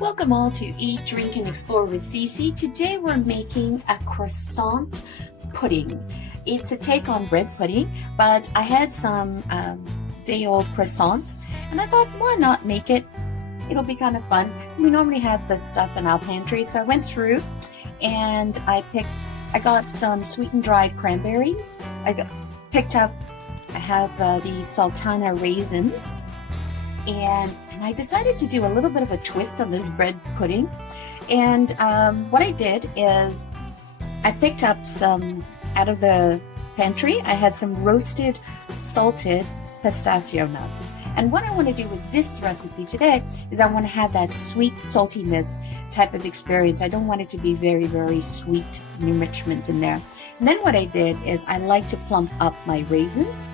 Welcome all to Eat, Drink, and Explore with Cece. Today we're making a croissant pudding. It's a take on bread pudding, but I had some day-old croissants, and I thought, why not make it? It'll be kind of fun. We normally have this stuff in our pantry, so I went through and I got some sweetened dried cranberries. I have these sultana raisins, and I decided to do a little bit of a twist on this bread pudding. And what I did is I picked up some out of the pantry. I had some roasted salted pistachio nuts. And what I want to do with this recipe today is I want to have that sweet saltiness type of experience. I don't want it to be very, very sweet enrichment in there. And then what I did is I like to plump up my raisins.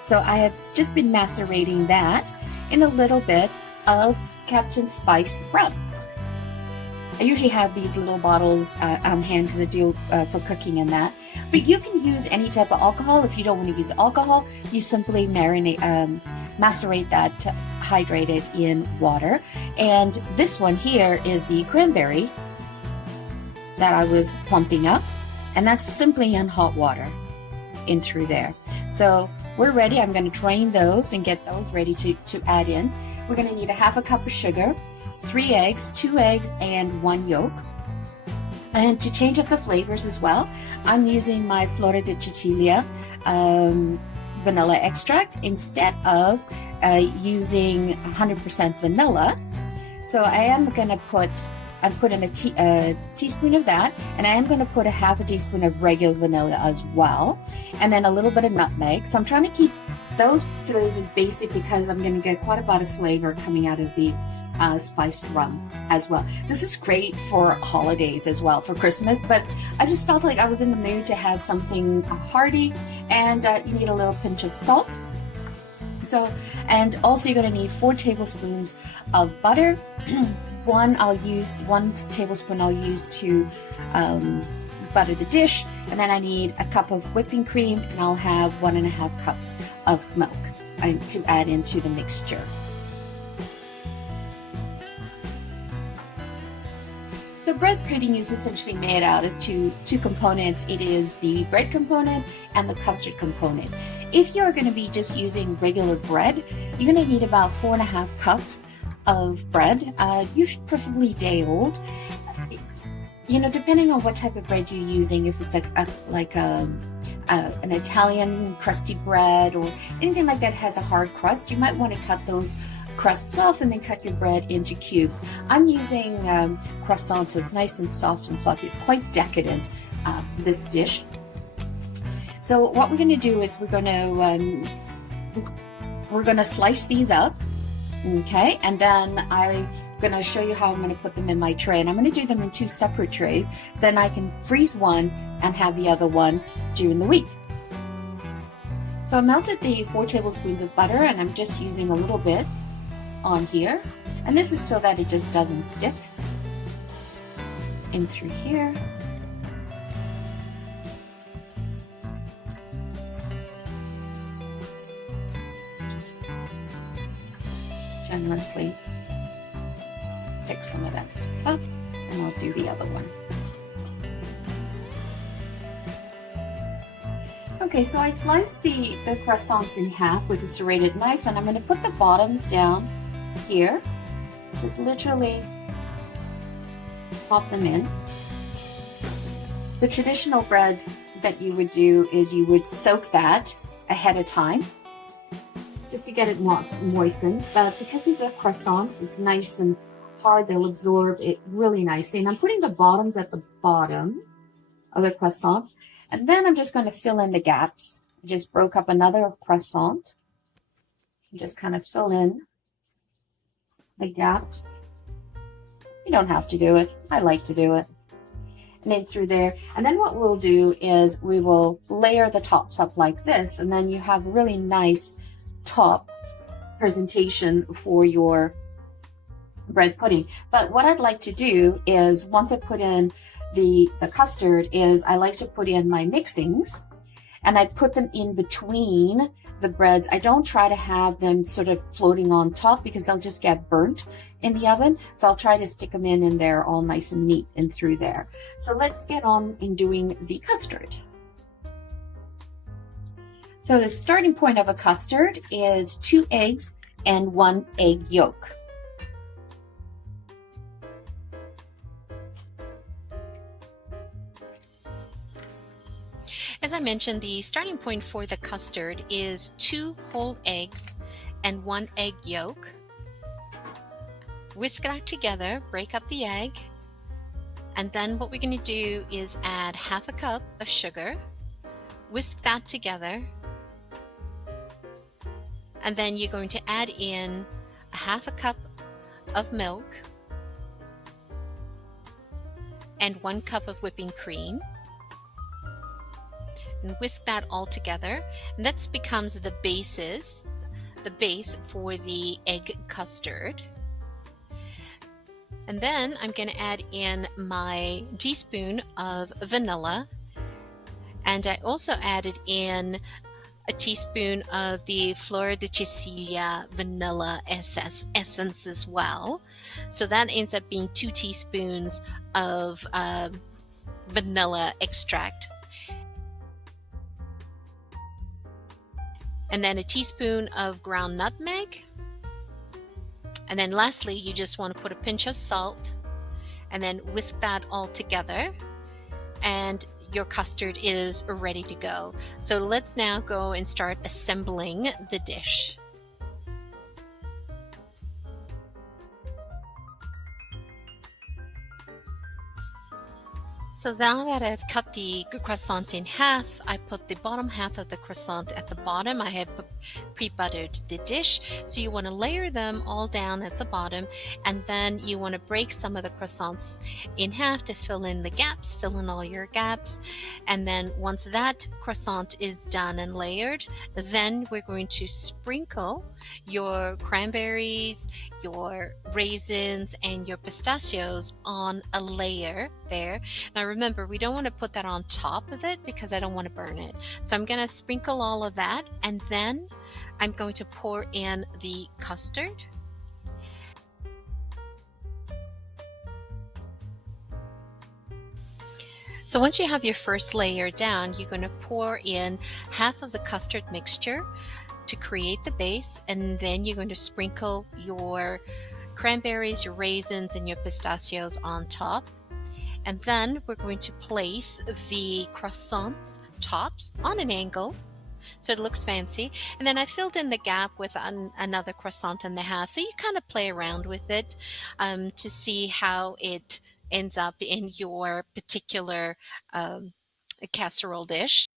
So I have just been macerating that in a little bit of Captain Spice rum. I usually have these little bottles on hand because I do for cooking and that. But you can use any type of alcohol. If you don't want to use alcohol, you simply macerate that hydrated in water. And this one here is the cranberry that I was plumping up, and that's simply in hot water in through there. So we're ready. I'm going to drain those and get those ready to add in. We're going to need a half a cup of sugar, 3 eggs, 2 eggs, and 1 yolk. And to change up the flavors as well, I'm using my Flora de Cecilia vanilla extract instead of using 100% vanilla. So I am going to put in a teaspoon of that, and I am going to put a half a teaspoon of regular vanilla as well, and then a little bit of nutmeg. So I'm trying to keep those flavors basic because I'm going to get quite a bit of flavor coming out of the spiced rum as well. This is great for holidays as well, for Christmas, but I just felt like I was in the mood to have something hearty, and you need a little pinch of salt. So, and also you're going to need 4 tablespoons of butter. One tablespoon I'll use to butter the dish, and then I need a cup of whipping cream, and I'll have 1.5 cups of milk to add into the mixture. So bread pudding is essentially made out of two components. It is the bread component and the custard component. If you're going to be just using regular bread, you're going to need about 4.5 cups of bread, preferably day old. You know, depending on what type of bread you're using, if it's an Italian crusty bread or anything like that has a hard crust, you might want to cut those crusts off and then cut your bread into cubes. I'm using croissants, so it's nice and soft and fluffy. It's quite decadent, this dish. So what we're going to do is we're going to slice these up. Okay, and then I'm going to show you how I'm going to put them in my tray, and I'm going to do them in 2 separate trays. Then I can freeze one and have the other one during the week. So I melted the 4 tablespoons of butter, and I'm just using a little bit on here, and this is so that it just doesn't stick in through here. Generously pick some of that stuff up, and I'll do the other one. Okay, so I sliced the croissants in half with a serrated knife, and I'm going to put the bottoms down here. Just literally pop them in. The traditional bread that you would do is you would soak that ahead of time, just to get it moistened, but because these are croissants, it's nice and hard. They'll absorb it really nicely. And I'm putting the bottoms at the bottom of the croissants, and then I'm just going to fill in the gaps. I just broke up another croissant and just kind of fill in the gaps. You don't have to do it. I like to do it. And then through there. And then what we'll do is we will layer the tops up like this, and then you have really nice top presentation for your bread pudding. But what I'd like to do is, once I put in the custard, is I like to put in my mixings, and I put them in between the breads, I don't try to have them sort of floating on top because they'll just get burnt in the oven. So I'll try to stick them in there all nice and neat and through there. So let's get on in doing the custard. So the starting point of a custard is 2 eggs and 1 egg yolk. As I mentioned, the starting point for the custard is 2 whole eggs and 1 egg yolk. Whisk that together, break up the egg, and then what we're going to do is add 1/2 cup of sugar, whisk that together, and then you're going to add in 1/2 cup of milk and 1 cup of whipping cream. And whisk that all together, and that becomes the base for the egg custard. And then I'm going to add in my teaspoon of vanilla, and I also added in a teaspoon of the Flor de Cecilia vanilla essence as well. So that ends up being 2 teaspoons of vanilla extract. And then a teaspoon of ground nutmeg. And then lastly, you just want to put a pinch of salt and then whisk that all together. And your custard is ready to go. So let's now go and start assembling the dish. So now that I've cut the croissant in half, I put the bottom half of the croissant at the bottom. I have pre-buttered the dish. So you want to layer them all down at the bottom, and then you want to break some of the croissants in half to fill in the gaps, fill in all your gaps. And then once that croissant is done and layered, then we're going to sprinkle your cranberries, your raisins, and your pistachios on a layer there. Now remember, we don't want to put that on top of it because I don't want to burn it. So I'm going to sprinkle all of that, and then I'm going to pour in the custard. So once you have your first layer down, you're going to pour in half of the custard mixture to create the base, and then you're going to sprinkle your cranberries, your raisins, and your pistachios on top. And then we're going to place the croissant tops on an angle so it looks fancy. And then I filled in the gap with another croissant and a half. So you kind of play around with it to see how it ends up in your particular casserole dish.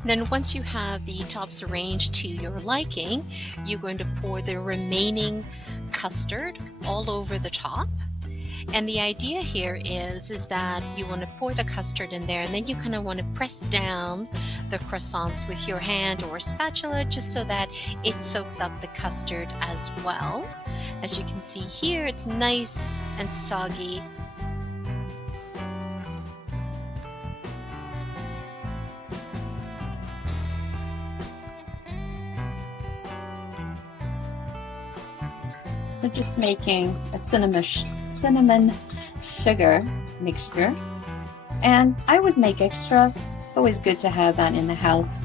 And then once you have the tops arranged to your liking, you're going to pour the remaining custard all over the top. And the idea here is that you want to pour the custard in there, and then you kind of want to press down the croissants with your hand or spatula just so that it soaks up the custard as well. As you can see here, it's nice and soggy. So just making a cinnamon sugar mixture, and I always make extra. It's always good to have that in the house.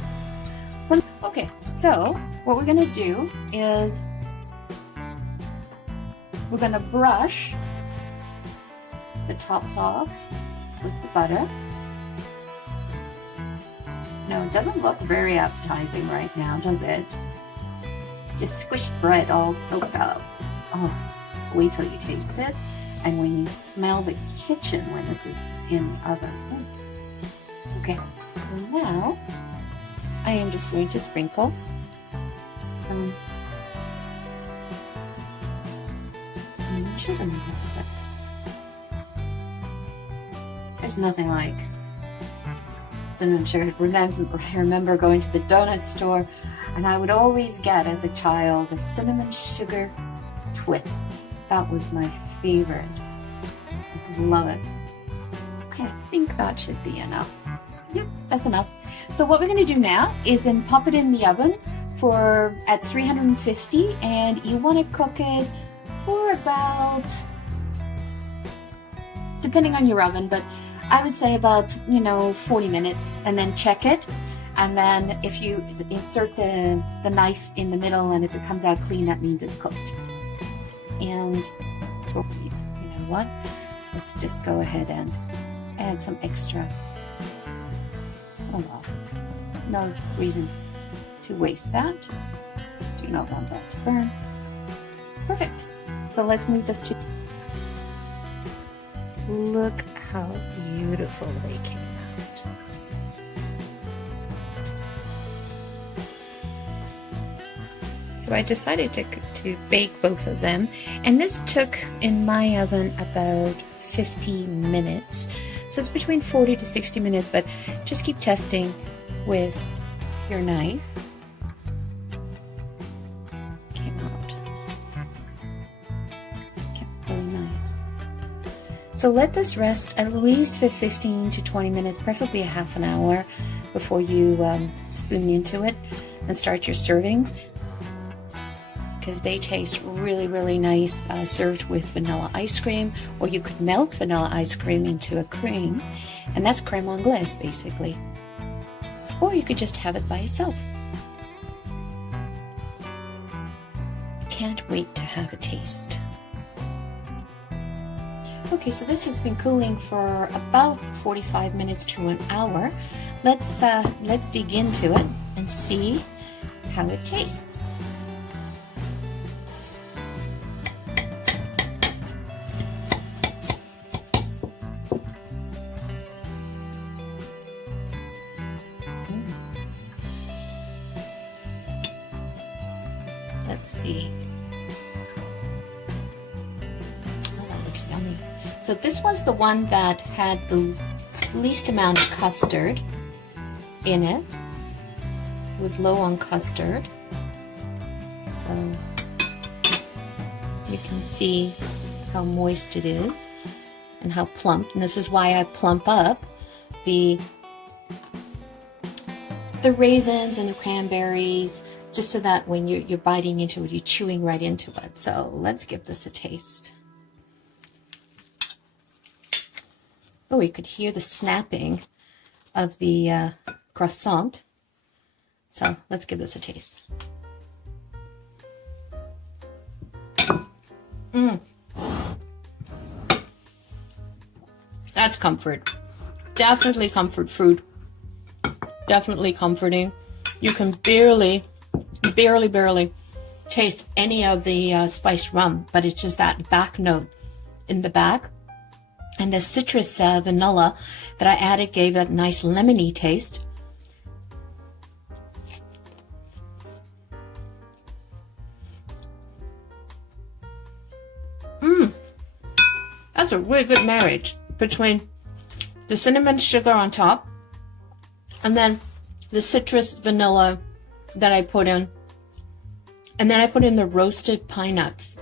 Okay, so what we're going to do is we're going to brush the tops off with the butter. No, it doesn't look very appetizing right now, does it? Just squished bread all soaked up. Oh, wait till you taste it, and when you smell the kitchen when this is in the oven. Okay, so now I am just going to sprinkle some sugar on top of it. There's nothing like cinnamon sugar. I remember going to the donut store, and I would always get, as a child, a cinnamon sugar twist. That was my favorite. I love it. Okay, I think that should be enough. Yep, that's enough. So what we're going to do now is then pop it in the oven for at 350, and you want to cook it for about, depending on your oven, but I would say about 40 minutes, and then check it. And then if you insert the knife in the middle and if it comes out clean, that means it's cooked. And you know what? Let's just go ahead and add some extra. Oh well, no reason to waste that. Do not want that to burn. Perfect. So let's move this to. Look how beautiful they came out. So I decided to bake both of them, and this took in my oven about 50 minutes. So it's between 40 to 60 minutes, but just keep testing with your knife. Came out. Really nice. So let this rest at least for 15 to 20 minutes, preferably a half an hour, before you spoon into it and start your servings, because they taste really, really nice served with vanilla ice cream, or you could melt vanilla ice cream into a cream, and that's crème anglaise basically. Or you could just have it by itself. Can't wait to have a taste. Okay, so this has been cooling for about 45 minutes to an hour. Let's dig into it and see how it tastes. Let's see. Oh, that looks yummy. So this was the one that had the least amount of custard in it. It was low on custard. So you can see how moist it is and how plump. And this is why I plump up the raisins and the cranberries, just so that when you're biting into it, you're chewing right into it. So let's give this a taste. Oh, you could hear the snapping of the croissant. So let's give this a taste. That's comfort. Definitely comfort food. Definitely comforting. You can barely taste any of the spiced rum, but it's just that back note in the back, and the citrus vanilla that I added gave that nice lemony taste. That's a really good marriage between the cinnamon sugar on top and then the citrus vanilla that I put in. And then I put in the roasted pine nuts.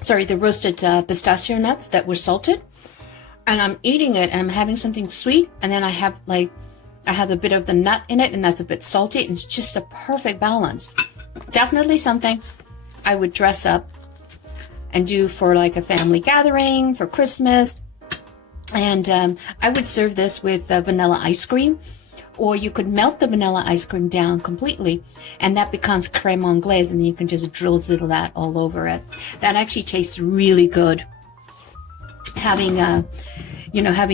Sorry, the roasted pistachio nuts that were salted. And I'm eating it and I'm having something sweet. And then I have a bit of the nut in it, and that's a bit salty. And it's just a perfect balance. Definitely something I would dress up and do for like a family gathering, for Christmas. And I would serve this with vanilla ice cream. Or you could melt the vanilla ice cream down completely, and that becomes crème anglaise, and then you can just drizzle that all over it. That actually tastes really good. Having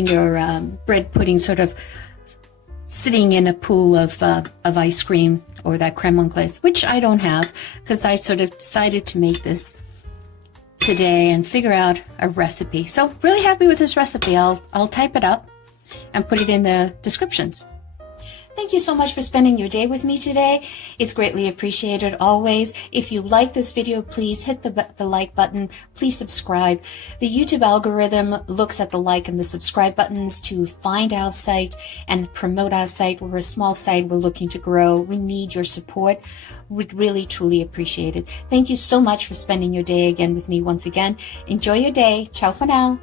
your bread pudding sort of sitting in a pool of ice cream, or that crème anglaise, which I don't have, because I sort of decided to make this today and figure out a recipe. So really happy with this recipe. I'll type it up and put it in the descriptions. Thank you so much for spending your day with me today. It's greatly appreciated always. If you like this video, please hit the like button. Please subscribe. The YouTube algorithm looks at the like and the subscribe buttons to find our site and promote our site. We're a small site. We're looking to grow. We need your support. We'd really, truly appreciate it. Thank you so much for spending your day again with me once again. Enjoy your day. Ciao for now.